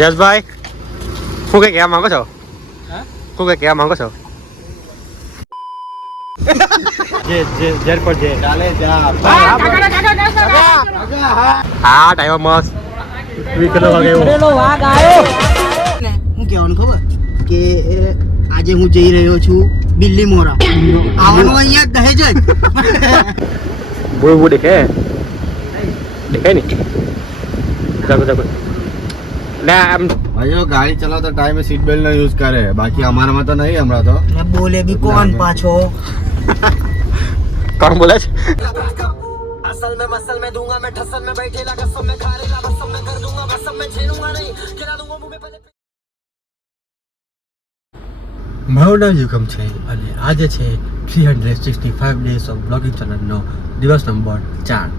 જસભાઈ શું કઈ કહેવા માંગો છો? શું કઈ કહેવા માંગો છો? જેર પર જે ચાલે જા હા ટાઈમ મસ્ત 20 કિલો વાગે વાઘ આવ્યો હું કહેવાનું ખબર કે આજે હું જઈ રહ્યો છું બિલ્લી મોરા આવવાનું અહીંયા દહેજ જ બહુ દેખાય ને જાગો જાગો ના આમ ભાઈઓ ગાડી ચલાવતા ટાઈમે સીટ બેલ્ટ નો યુઝ કરે, બાકી અમારામાં તો નહીં હમણાં તો. બોલે બી કોણ પાછો કોણ બોલે છે? असल में मसल में दूंगा मैं ठसल में बैठेला कसम में खारेला बसम में कर दूंगा बसम में छेड़ूंगा नहीं खिला दूंगा मुंह में पहले. મારું નામ યુગમ છે અને આજે છે 365 ડેઝ ઓફ બ્લોગિંગ ચેનલનો દિવસ નંબર 4.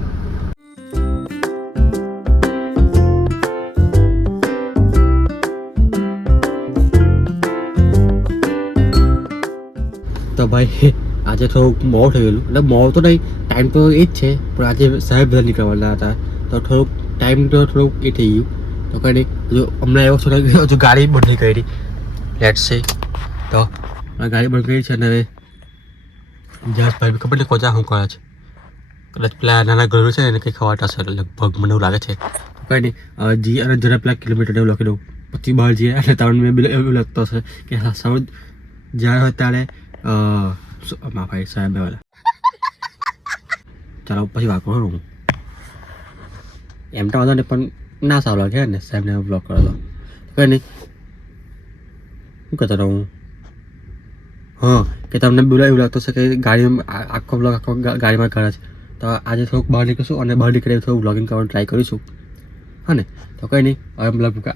તો ભાઈ આજે થોડુંક મોડું થઈ ગયેલું, એટલે મોડું તો નહીં, ટાઈમ તો એ જ છે, પણ આજે સાહેબ બધા નીકળવાના હતા તો થોડુંક ટાઈમ તો થોડુંક એ થઈ ગયું. તો કંઈ નહીં, હજુ હમણાં એવો થોડો હજુ ગાડી બંધ નહીં કરી લેટ્સ સે. તો ગાડી બંધ કરી છે અને હવે જસભાઈ ખબર નહીં કોચા શું કરે છે, કદાચ પેલા નાના ઘરો છે ને એને કંઈ ખવાતા હશે લગભગ, મને એવું લાગે છે. કંઈ નહીં, જી અને જરા પેલા કિલોમીટર એવું લખી દઉં, પછી બહાર જઈએ એટલે તમને મેં એવું લાગતો હશે કે હા સૌ જ્યારે હોય ત્યારે મા ભાઈ સાહેબ વાળા ચાલો પછી વાત કરું હું એમ તો વાંધો નહીં, પણ ના સારું લાગે ને સાહેબને બ્લોગ કરો તો કંઈ નહીં. શું કહેતો હતો હું? હા, કે તમને બોલા એવું લાગતું હશે કે ગાડીમાં આખો બ્લોગ આખો ગાડીમાં કરે છે, તો આજે થોડુંક બહાર નીકળીશું અને બહાર નીકળે થોડુંક બ્લોગિંગ કરવાનું ટ્રાય કરીશું. હા ને, તો કંઈ નહીં, હવે લગભગ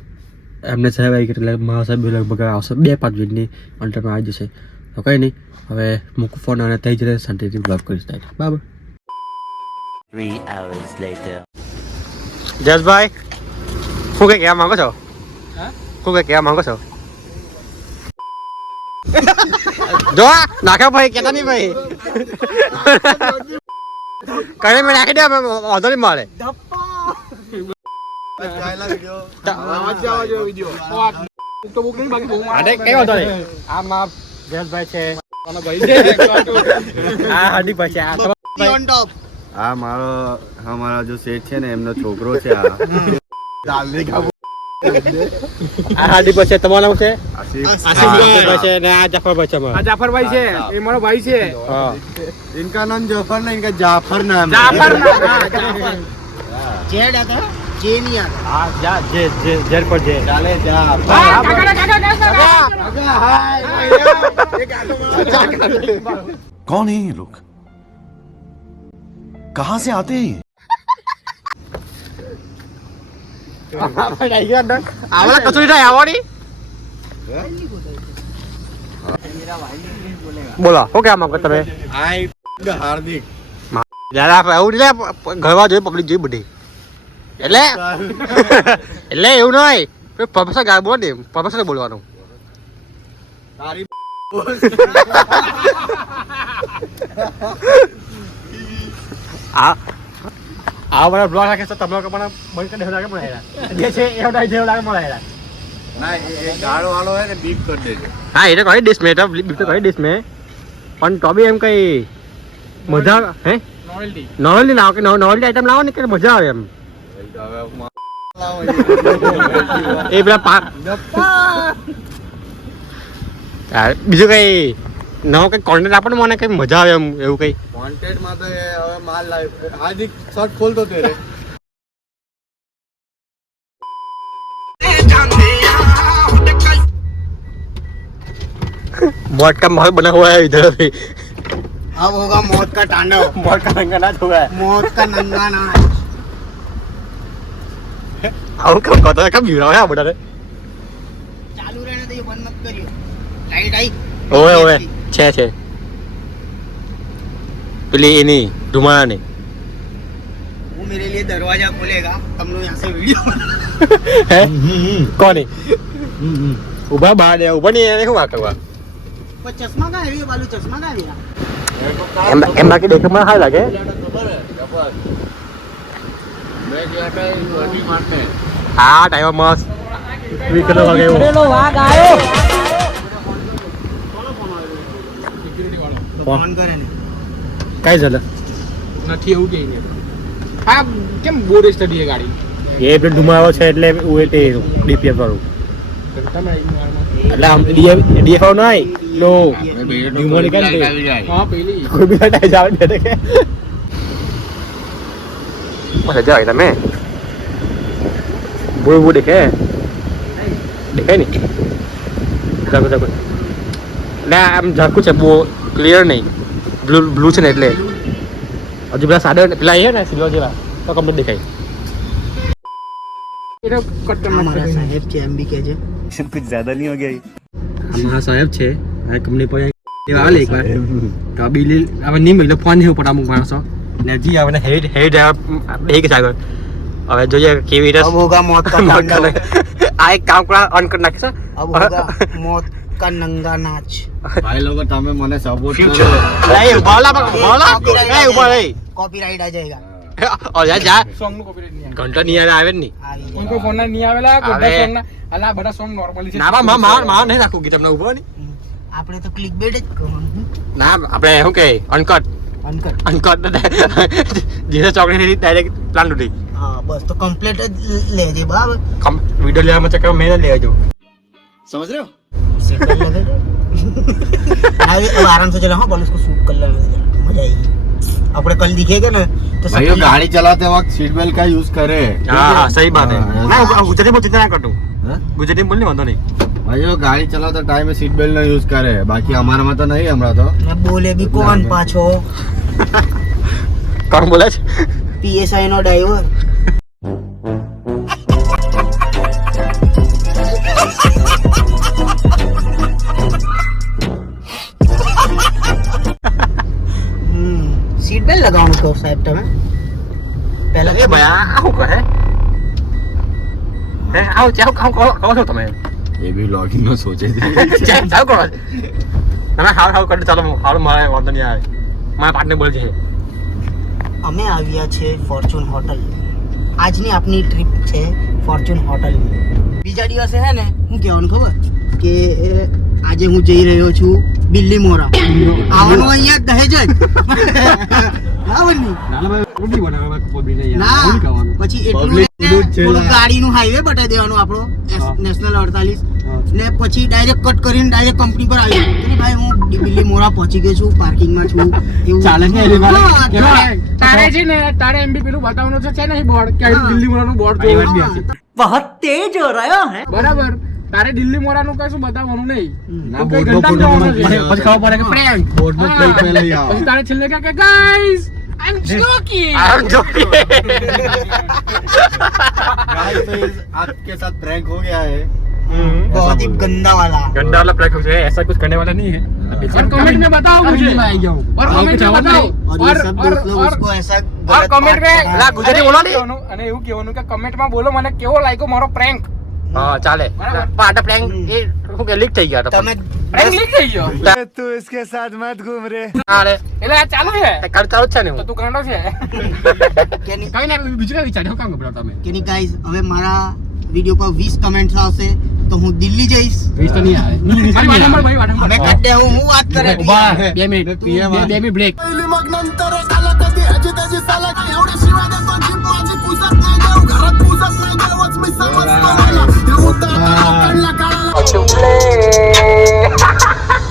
એમને સાહેબ આવી ગયા એટલે મારા સાહેબ લગભગ આવશે 2-5 મિનિટની અંતરમાં આવી જશે. તો કંઈ નહીં, હવે મૂકું ફોન અને થઈ જશે શાંતિથી બ્લોગ કરીશ બરાબર. 3 hours later. જસભાઈ શું કઈ કહેવા માંગો છો? શું કઈ કહેવા માંગો છો? જો નાખ્યો ભાઈ, કેતા નહીં ભાઈ કઈ મેં નાખી દે, વાંધો નહીં મળે. આમાં જસભાઈ છે, આ હાર્દિકભાઈ છે, આ મારો જો શેઠ છે ને એમનો છોકરો છે. આ હાર્દિકભાઈ છે, તમારું નામ છે આસિફભાઈ છે ને આ જાફરભાઈ છે. આ જાફરભાઈ છે, એ મારો ભાઈ છે. હા, इनका नाम जफर नहीं, इनका जाफर नाम है. જાફર જેડ હતા જે નહીં હતા હા જા જે જેર પર જે ચાલે જા कौन है ये लोग, कहां से आते हैं ये? આવડા કચોરી થાય આવડી બોલો શું કહેવા માંગો તમે? हार्दिक જરા એવું નહીં ઘરવા જોઈએ, પબ્લિક જોઈ બધી, એટલે એટલે એવું નહીં પ્રોફેસર ગાય બોલો ને, પ્રોફેસર બોલવાનું. આ બધા બ્લોગ રાખે તો તમે મને બંધ કરી દેવા લાગે મળે જે છે એ ઉડાઈ જેવું લાગે મળે. ના એ ગાળો વાળો હે ને બીપ કરી દેજો. હા, એ તો કહી દઈશ મેં, તો બીપ તો કહી દઈશ મેં, પણ તો બી એમ કઈ મજા હે નોવેલ્ટી લાવો કે નોવેલ્ટી આઈટમ લાવો ને કે મજા આવે એમ. એ પેલા બીજું કઈ નવો કઈ કોન્ટેન્ટ આપો ને મને કઈ મજા આવે એમ એવું કઈ કોન્ટેન્ટ માં તો હવે માલ લાવ. હાર્દિક શર્ટ ખોલતો તેરે मौत का माहौल बना हुआ है इधर भी. अब होगा मौत का तांडव मौत का नंगा नाच हुआ है. मौत का नंगा नाच આવું કેમ કરતો કેમ ભીડા હોય આ બધા? ચાલુ રહેને તો બંધ મત કર્યો. લાઈટ આવી ઓવે ઓવે છે પેલી એની ધુમાડાની. वो मेरे लिए दरवाजा खोलेगा, हम लोग यहाँ से वीडियो હે કોની ઉભા બહાર દે ઉભા નહીં એને શું વાત કરવા? पर चश्मा का है ये बालू, चश्मा का है मेरा. એમ બાકી દેખવામાં સારું લાગે. मैं क्या था वर्दी मारते हैं. હા ટાઈમ મસ્ત કેટલો વાગે ફોન કરે ને કાંઈ ચાલે નથી એવું કે હા કેમ બોર સ્ટડી ગાડી એ પેલું ધુમાડો છે એટલે હું તે ડીપીએફ વાળું એટલે આમ ડીએફ નો ધુમાડી કાઢી હા પેલી કોઈ બી ટાઈમ આવે ને કે મજા જાય તમે બોલ બોલ દેખે દેખાય ને જાગો જાગો એટલે આમ ઝાકું છે બહુ ક્લિયર નહીં બ્લુ છે ને એટલે હજુ પેલા સાડા પેલા એ ને સિલ્વર જેવા તો કમ્પ્લીટ દેખાય એનો કટ કરી हमारा साहेब છે એમ બી કે છે कुछ ज्यादा नहीं हो गया અમારા સાહેબ છે આ કંપની પર આવે એક વાર તો બિલ હવે નહીં મળે ફોન નહીં ઉપર અમુક માણસો ને જી આવે હેડ હેડ એક આગળ હવે જોઈએ કેવી રીતે अब होगा मौत का तांडव આ એક કામ કરા ઓન કરી નાખીશ अब होगा मौत का नंगा नाच भाई लोग તમે મને સપોર્ટ કરો એ બોલા બોલા એ ઉપર એ कॉपीराइट आ जाएगा ઓ જા જા સોંગ નું કોપીરાઇટ નહીં ઘંટા નહીં આવે ને આવી કોઈ જાય કોઈ ફોન ના નહીં આવેલા આવે. બધા સોંગ ના અલા બધા સોંગ નોર્મલી છે ના બા માર નહીં રાખું કે તમને ઉભો નહીં આપણે તો ક્લિક બેટ જ કરવાનું ના આપણે શું કે અનકટ અનકટ અનકટ જે ચોકડી ડાયરેક્ટ પ્લાન ઉડી હા બસ તો કમ્પ્લીટ જ લેજે બરાબર વિડિયો લેવામાં ચક્કર મેં લેવા જાઉં समझ रहे हो सीट बेल्ट लगे अभी अब आराम से चला हाँ बॉल उसको शूट कर लेने दे मजा आएगी अपने कल दिखेगा ना तो भाई वो गाड़ी चलाते वक्त सीट बेल्ट का यूज करे हाँ हाँ सही बात है हाँ, ना गुजराती में चिंता ना करतू हाँ? गुजराती में बोलने वांधो नहीं भाई वो गाड़ी चलाते टाइम में सीट बेल्ट ना यूज करे बाकी हमारा में तो नहीं हमारा तो मैं बोले भी कौन पाछो कौन बोला છે पीएसआई नो ड्राइवर सीट बेल्ट लगाओ तो साहब તમે પહેલા એ ભાઈ આ શું કહે હે આવ જાવ કહો છો તમે ये भी लॉगिन में सोचे थे જાવ કરો તમે હાવ કરી ચાલો હાલ મારે વાંધો નહીં આવે મારા પાર્ટનર બોલ છે અમે આવ્યા છે ફોર્ચ્યુન હોટલ આજની આપની ટ્રીપ છે ફોર્ચ્યુન હોટલની બીજા દિવસે હે ને હું કહેવાનું ખબર કે આજે હું જઈ રહ્યો છું બિલ્લી મોરા આવવાનું અહીંયા દહેજ જ બરાબર નહીં નાના ભાઈ રોટલી બનાવવા પબી નહીં ના પછી એટલું ને થોડું ગાડીનું હાઈવે બતાવી દેવાનું આપણો હા. નેશનલ 48 હા. ને પછી ડાયરેક્ટ કટ કરીને ડાયરેક્ટ કંપની પર આવી કે ભાઈ હું બિલ્લી મોરા પહોંચી ગયો છું પાર્કિંગમાં છું એવું ચાલે છે એની વાત. હા, કે હા. ભાઈ, તારે છે ને તારે એમબી પેલું બતાવવાનું છે નહીં બોર્ડ કે હા. દિલ્હી મોરાનું બોર્ડ આ વાત જોવું બી હતી. बहुत तेज हो रहा है બરાબર તારે દિલ્હી મોરાનું કશું બતાવવાનું નહીં ना તું કઈ बोर्ड में ઘંટામાં फोटो જવાનું છે. પછી ખબર પડે કે પ્રેન્ક बोर्ड में प्लेट पे ले आओ પછી તારે છેલ્લે કે ગાઈસ આઈ એમ જોકિંગ આમ જોઈ गाइस तो आपके साथ प्रैंक हो गया है बहुत ही गंदा वाला गंदा वाला प्रैंक है ऐसा कुछ करने वाला नहीं है और कमेंट में बताओ मुझे मैं आई जाऊं और कमेंट में बताओ और ये सब दोस्त लोग उसको ऐसा और गलत कमेंट बात में करा- લા ગુજરાતી બોલો ને અને એવું કહેવાનું કે કમેન્ટમાં બોલો મને કેવો લાગ્યો મારો પ્રેન્ક હા ચાલે બરાબર. પણ આટા પ્રેન્ક એ શું કે લીક થઈ ગયા હતા તમે પ્રેન્ક લીક થઈ ગયો तू इसके साथ मत घूम रे અરે એટલે આ ચાલુ છે કર ચાલુ જ છે ને તો હું તું ગાંડો છે કે નહીં કઈ ના બીજું કઈ વિચાર કામ ગભરાવ તમે કે નહીં ગાઈસ હવે મારા વિડિયો પર 20 કમેન્ટ્સ આવશે તો હું દિલ્હી જઈશ વીસ તો નહીં આવે ભાઈ વાટ નંબર ભાઈ વાટ નંબર હવે કાઢ દે હું વાત કરે ઉભા 2 મિનિટ 2 મિનિટ બ્રેક मग नंतर आला कधी ह्याची त्याची साला एवढी शिवाय देतो जीप माझी पुसत नाही देव घरात पुसत नाही देवच मी समजतो मला हे होतं काढला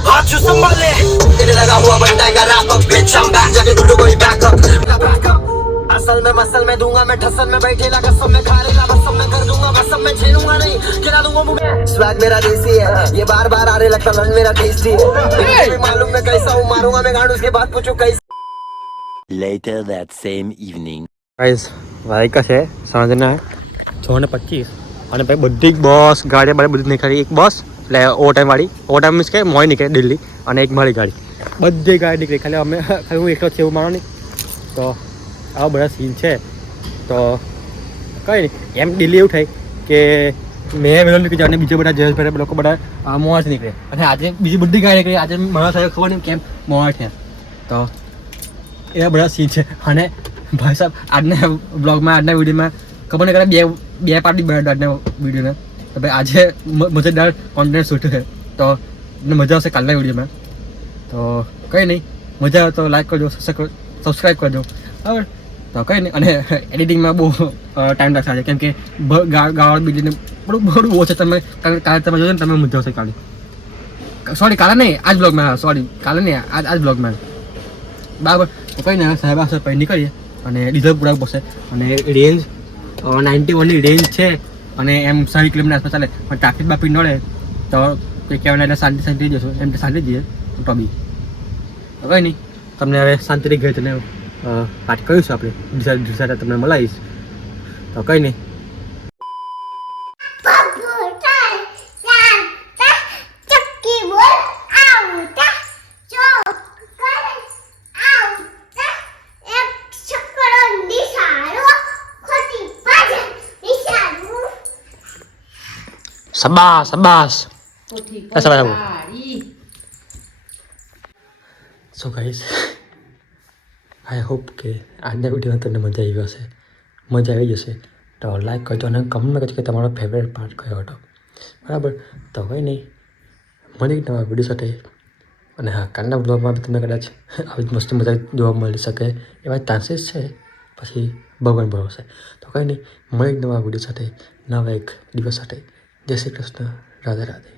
हाथ छू संभाले तेरे लगा हुआ बंदा का wrap up beach I'm back जाके ढूंढो कोई बैकअप असल में मसल में दूंगा मैं ठसन में बैठेला कसम में खा रेला बस मैं कर दूंगा बस मैं झेलूंगा नहीं खिला दूंगा मुंह में स्वैग मेरा देसी है ये बार बार आ रहे लगता लन मेरा टेस्टी है मुझे मालूम मैं कैसा हूँ मारूंगा मैं गांड उसके बाद पूछूं कैसे Later that same evening. Guys વાયકા છે સાંજના 6:25 અને ભાઈ બધી જ બસ ગાડી બાડી બધી નીકળી એક બસ એટલે ઓવર ટાઈમ વાળી ઓવર ટાઈમ મીન્સ કે મોય નીકળે દિલ્હી અને એક મારી ગાડી બધી ગાડી નીકળી ખાલી અમે ખાલી હું એકલો જ છે એવું માનો નહીં તો આવા બધા સીન છે તો કંઈ નહીં એમ દિલ્હી એવું થાય કે મેં વહેલો નીકળી જાઉં અને બીજા બધા જયેશભાઈ લોકો બધા મોડા નીકળે અને આજે બીજી બધી ગાડી નીકળી આજે મારા સાહેબ ખબર નહીં કેમ મોડા થયા તો એવા બધા સીન છે અને ભાઈ સાહેબ આજના બ્લોગમાં આજના વિડીયોમાં ખબર નહીં કરે બે પાર્ટી બનાવ્યા આજના વિડીયોને તો ભાઈ આજે મજેદાર કોન્ટેન્ટ શૂટ છે તો તમને મજા આવશે કાલના વિડીયોમાં. તો કંઈ નહીં, મજા આવે તો લાઈક કરજો, સબસ્ક્રાઈબ કરજો, બરાબર. તો કંઈ નહીં, અને એડિટિંગમાં બહુ ટાઈમ લાગશે આજે, કેમ કે ગાળ બીજીને બહુ બહુ છે. તમે કાલે તમે જોજો ને તમે મજા આવશે કાલે. સોરી કાલે નહીં, આજ બ્લોગમાં. સોરી કાલે નહીં, આજ બ્લોગમાં, બરાબર. તો કંઈ નહીં, સાહેબ આવશે પછી નીકળીએ અને ડીઝલ પુરાવું પડશે. અને રેન્જ 91ની રેન્જ છે અને એમ 60 કિલોમીટર આસપાસ ચાલે, પણ ટ્રાફિક બાફિક નડે તો કંઈ કહેવાય એટલે શાંતિ જશું. એમ તો શાંતિ જઈએ તો બી કંઈ નહીં. તમને હવે શાંતિથી ગઈ તને વાત કરીશું આપણે ડીસાઈડ તમને મળાવીશ. તો કંઈ નહીં. શાબાશ શાબાશ. સો ગાઈસ, આઈ હોપ કે આજના વિડીયોમાં તમને મજા આવી હશે, મજા આવી જશે. તો લાઈક કરજો અને કમેન્ટમાં કહેજો કે તમારો ફેવરેટ પાર્ટ કયો હતો, બરાબર. તો કંઈ નહીં, મળી નવા વિડીયો સાથે. અને હા, કાલના બ્લોગમાં બી તમને કદાચ આવી જ મસ્ત મજા જોવા મળી શકે એવા ચાન્સીસ છે, પછી ભગવાન ભરોસે. તો કંઈ નહીં, મળી નવા વિડીયો સાથે, નવા એક દિવસ સાથે. જય શ્રી કૃષ્ણ, રાધે રાધે.